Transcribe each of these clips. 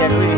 Italia qui.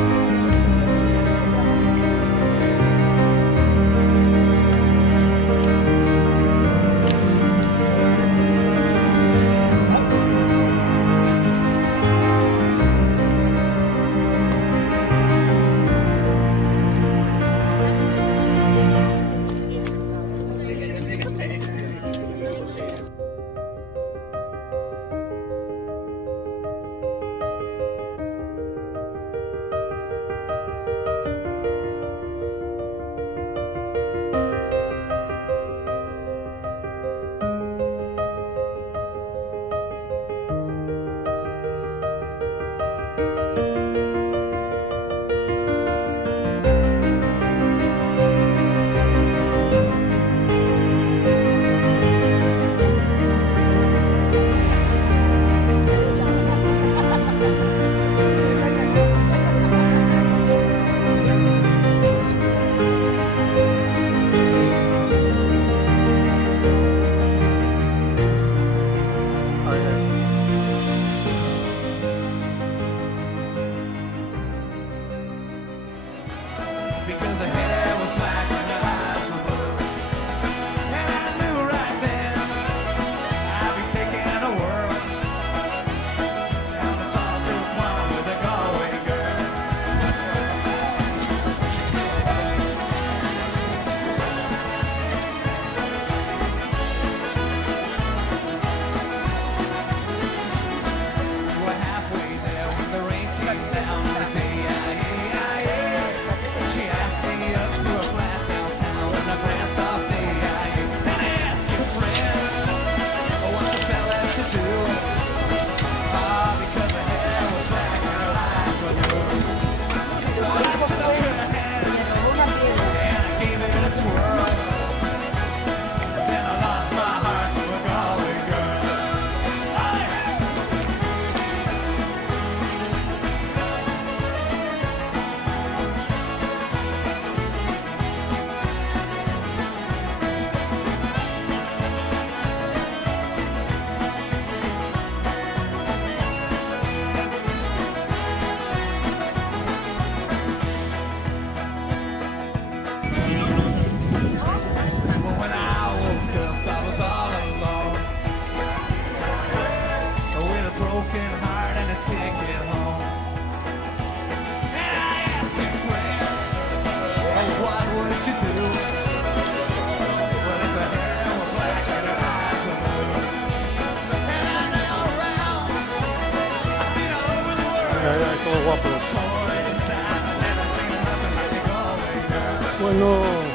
Because her hair was black and her eyes were blue. And I knew right then I'd be taking a whirl down the Sawtooth Farm with a Galway girl. We're halfway there when the rain came down on the day she asked me up to a flat downtown on a grand soft day. And I asked your friend, what's a fella to do? Because her hair was black and her eyes were blue. So I took her hand and I gave it a twirl. Then I lost my heart to a Galway girl. Oh, yeah. But when I woke up, I was all alone, with a broken heart and a ticket home. And I asked your friend, what would you do? Well, if her hair were black and her eyes were blue. And I ran around, I've been all over the world. Todos guapos. Boys, I've never seen nothing like the Galway girl. Bueno.